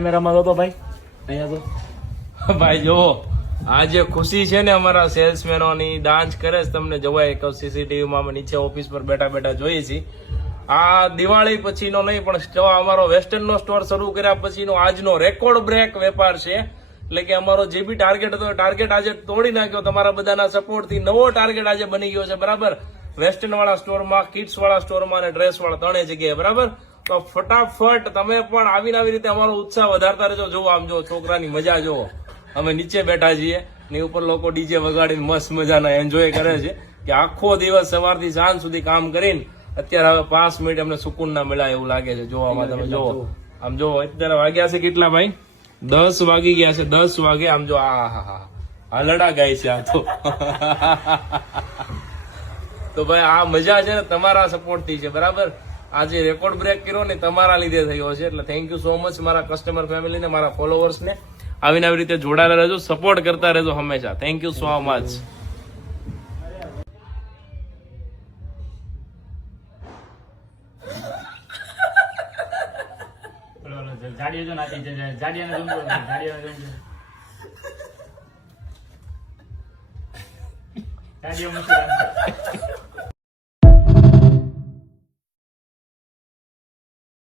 કેમેરામાં તો ભાઈ અહીંયા તો ભાઈ જો આ જે ખુશી છે ને અમારા સેલ્સમેનોની ડાન્સ કરે છે તમને જોવાય એક સીસીટીવીમાં અમે નીચે ઓફિસ પર બેઠા બેઠા જોઈએ છીએ. આ દિવાળી પછીનો નહીં પણ જો અમારો વેસ્ટર્નનો સ્ટોર શરૂ કર્યા પછીનો આજનો રેકોર્ડ બ્રેક વેપાર છે. એટલે કે અમારો જે બી ટાર્ગેટ હતો ટાર્ગેટ આજે તોડી નાખ્યો. તમારા બધાના સપોર્ટથી નવો ટાર્ગેટ આજે બની ગયો છે બરાબર. વેસ્ટર્ન વાળા સ્ટોરમાં, કિડ્સ વાળા સ્ટોરમાં અને ડ્રેસ વાળા ત્રણેય જગ્યાએ બરાબર. તો ફટાફટ તમે પણ આવીને આવી રીતે અમારો ઉત્સાહ વધારતા રહેજો. જોવો આમ જો છોકરાની મજા જોવો. અમે નીચે બેઠા છીએ ને ઉપર લોકો ડીજે વગાડીને મસ્ત મજાના એન્જોય કરે છે કે આખો દિવસ સવારથી સાંજ સુધી કામ કરીને અત્યારે હવે 5 મિનિટ અમને સુકૂન ના મળ્યા એવું લાગે છે. જોવામાં તમે જોવો આમ જો અત્યારે વાગ્યા છે કેટલા ભાઈ? 10 વાગી ગયા છે. 10 વાગે આમ જો આ લડા ગાય છે આ તો ભાઈ આ મજા છે ને તમારા સપોર્ટ થી છે બરાબર. આજે રેકોર્ડ બ્રેક કર્યો ને તમારા લીધે થયો છે. એટલે થેન્ક યુ સો મચ મારા કસ્ટમર ફેમિલી ને મારા ફોલોવર્સ ને. આવીને આવી રીતે જોડાયેલા રહેજો, સપોર્ટ કરતા રહેજો હંમેશા. Thank you so much. જાડીઓ જો નાખી જાડિયાને જમજો જાડિયાને જમજો જાડિયો મૂકી